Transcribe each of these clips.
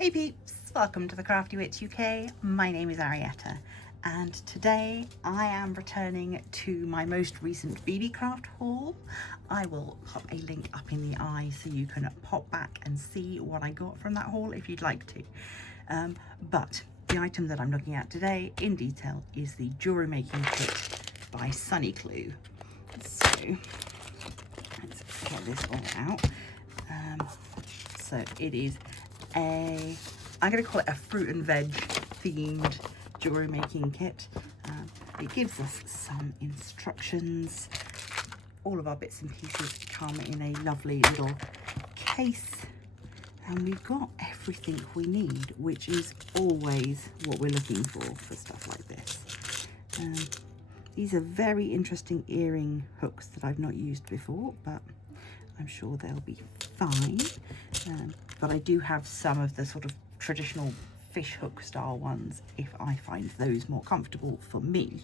Hey peeps, welcome to the Crafty Witch UK. My name is Arietta and today I am returning to my most recent BeebeeCraft haul. I will pop a link up in the eye so you can pop back and see what I got from that haul if you'd like to. But the item that I'm looking at today in detail is the Jewellery-making kit by Sunny Clue. So let's get this all out. So it is I'm going to call it a fruit and veg themed jewellery making kit. It gives us some instructions. All of our bits and pieces come in a lovely little case, and we've got everything we need, which is always what we're looking for stuff like this. These are very interesting earring hooks that I've not used before, but I'm sure they'll be fine. But I do have some of the sort of traditional fish hook style ones if I find those more comfortable for me.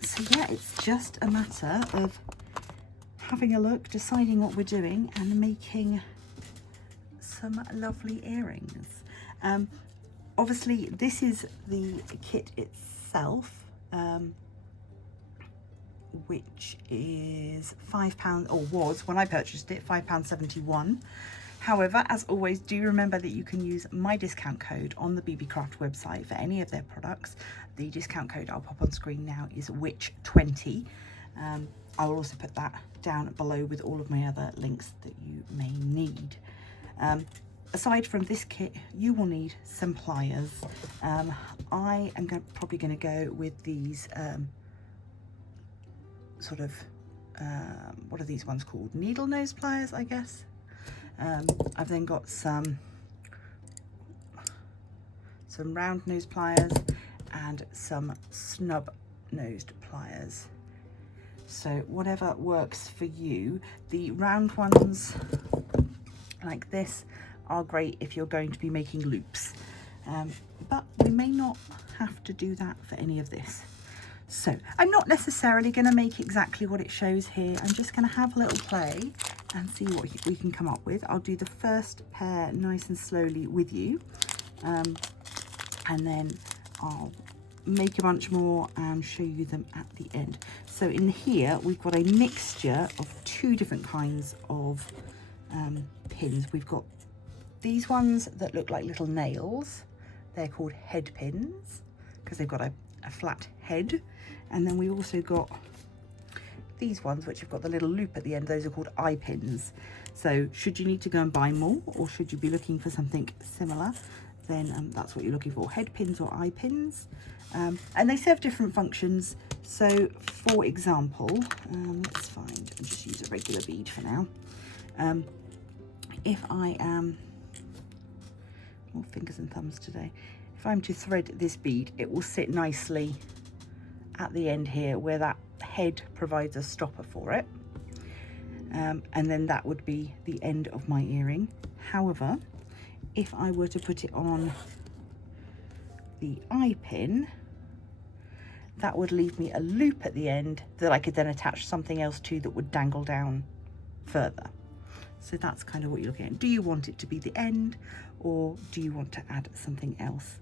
So yeah, it's just a matter of having a look, deciding what we're doing and making some lovely earrings. Obviously this is the kit itself, which is £5, or was when I purchased it, £5.71. However, as always, do remember that you can use my discount code on the BeebeeCraft website for any of their products. The discount code I'll pop on screen now is WITCH20. I will also put that down below with all of my other links that you may need. Aside from this kit, you will need some pliers. I am probably going to go with these sort of, what are these ones called? Needle nose pliers, I guess. I've then got some round nose pliers and some snub nosed pliers. So whatever works for you. The round ones like this are great if you're going to be making loops, but we may not have to do that for any of this. So I'm not necessarily going to make exactly what it shows here. I'm just going to have a little play and see what we can come up with. I'll do the first pair nice and slowly with you, and then I'll make a bunch more and show you them at the end. So in here we've got a mixture of two different kinds of pins. We've got these ones that look like little nails. They're called headpins because they've got a flat head. And then we also got these ones which have got the little loop at the end. Those are called eyepins. So should you need to go and buy more, or should you be looking for something similar, then that's what you're looking for, headpins or eyepins. And they serve different functions. So for example, let's find and just use a regular bead for now. If I am, more fingers and thumbs today, if I'm to thread this bead, it will sit nicely at the end here where that head provides a stopper for it, and then that would be the end of my earring. However, if I were to put it on the eye pin, that would leave me a loop at the end that I could then attach something else to that would dangle down further. So that's kind of what you're looking at. Do you want it to be the end, or do you want to add something else?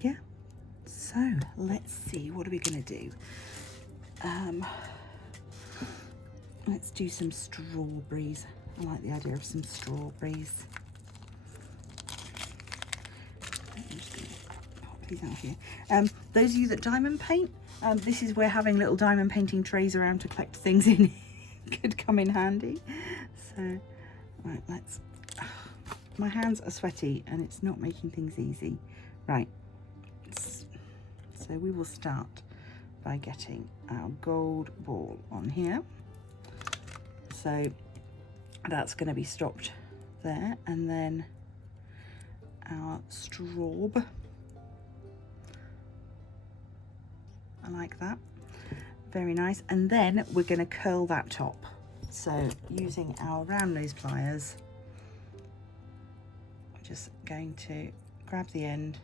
Yeah. So let's see, what are we going to do? Let's do some strawberries. I like the idea of some strawberries. I'm just going to pop these out here. Those of you that diamond paint, this is where having little diamond painting trays around to collect things in could come in handy. So, right, let's... my hands are sweaty and it's not making things easy. Right. So we will start by getting our gold ball on here. So that's going to be stopped there, and then our straub. I like that. Very nice. And then we're going to curl that top. So using our round nose pliers, I'm just going to grab the end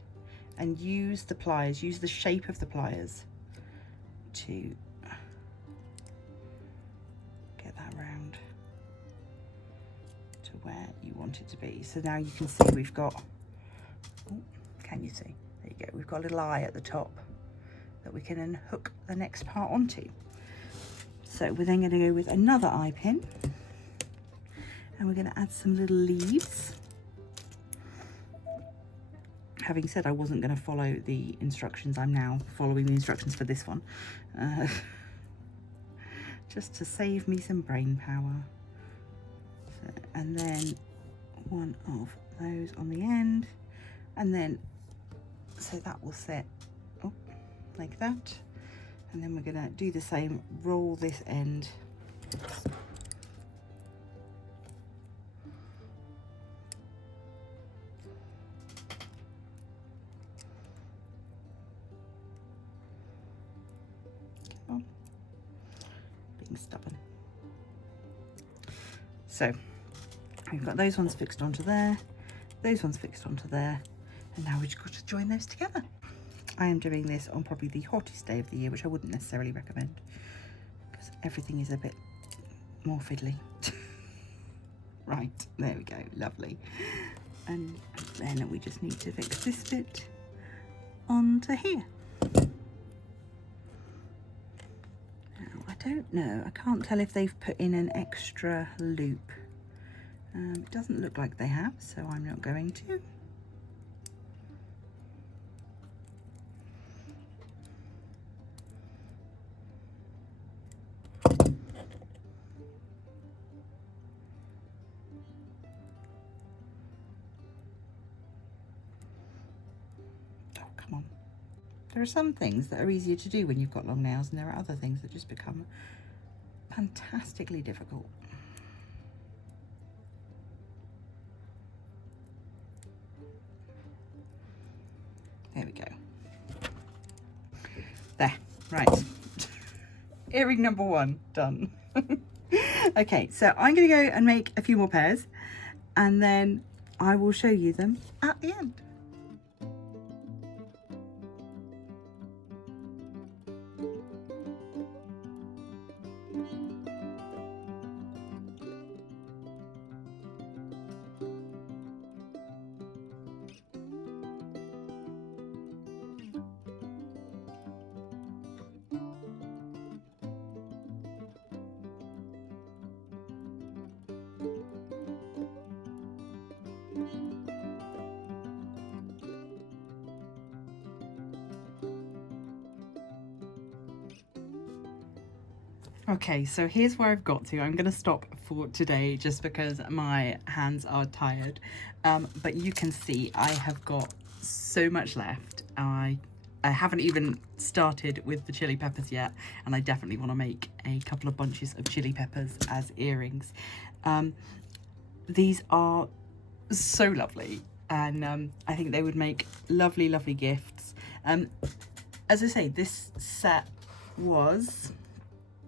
and use the pliers, use the shape of the pliers to get that round to where you want it to be. So now you can see we've got, oh, can you see? There you go. We've got a little eye at the top that we can then hook the next part onto. So we're then going to go with another eye pin, and we're going to add some little leaves. Having said I wasn't going to follow the instructions, I'm now following the instructions for this one. Just to save me some brain power. So, and then one of those on the end, and then so that will sit like that, and then we're going to do the same, roll this end being stubborn. So we've got those ones fixed onto there, those ones fixed onto there, and now we've just got to join those together. I am doing this on probably the hottest day of the year, which I wouldn't necessarily recommend because everything is a bit more fiddly. Right, there we go, lovely. And then we just need to fix this bit onto here. Now, I don't know, I can't tell if they've put in an extra loop. It doesn't look like they have, so I'm not going to. There are some things that are easier to do when you've got long nails, and there are other things that just become fantastically difficult. There we go. There, right. Earring number one, done. Okay, so I'm going to go and make a few more pairs, and then I will show you them at the end. Okay, so here's where I've got to. I'm going to stop for today just because my hands are tired. But you can see I have got so much left. I haven't even started with the chili peppers yet, and I definitely want to make a couple of bunches of chili peppers as earrings. These are so lovely, and I think they would make lovely, lovely gifts. As I say, this set was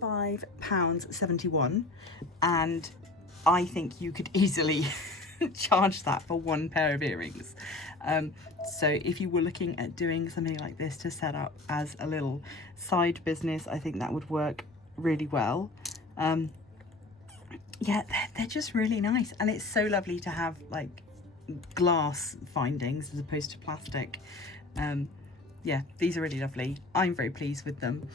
£5.71, and I think you could easily charge that for one pair of earrings. So if you were looking at doing something like this to set up as a little side business, I think that would work really well. Yeah, they're just really nice, and it's so lovely to have like glass findings as opposed to plastic. Yeah, these are really lovely. I'm very pleased with them.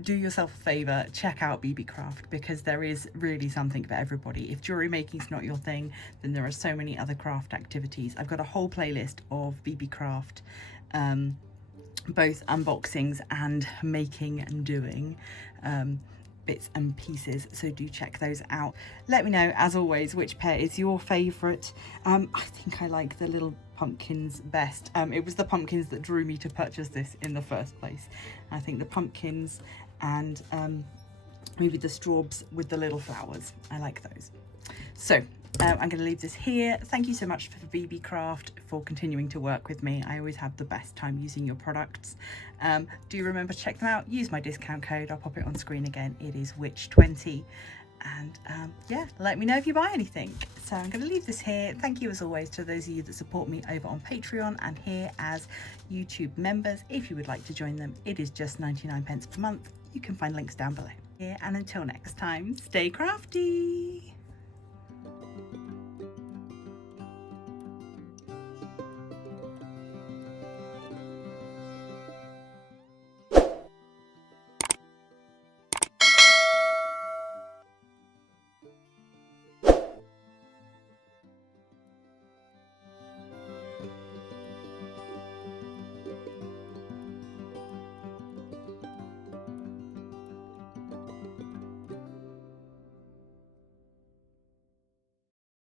Do yourself a favour, check out BeebeeCraft, because there is really something for everybody. If jewellery making's not your thing, then there are so many other craft activities. I've got a whole playlist of BeebeeCraft, both unboxings and making and doing bits and pieces, so do check those out. Let me know, as always, which pair is your favourite. I think I like the little pumpkins best. It was the pumpkins that drew me to purchase this in the first place. I think the pumpkins and maybe the straws with the little flowers, I like those. So I'm going to leave this here. Thank you so much for BeebeeCraft for continuing to work with me. I always have the best time using your products. Do remember to check them out. Use my discount code. I'll pop it on screen again. It is Witch20. And yeah, let me know if you buy anything. So I'm going to leave this here. Thank you as always to those of you that support me over on Patreon and here as YouTube members. If you would like to join them, it is just 99p per month. You can find links down below. Yeah, and until next time, stay crafty.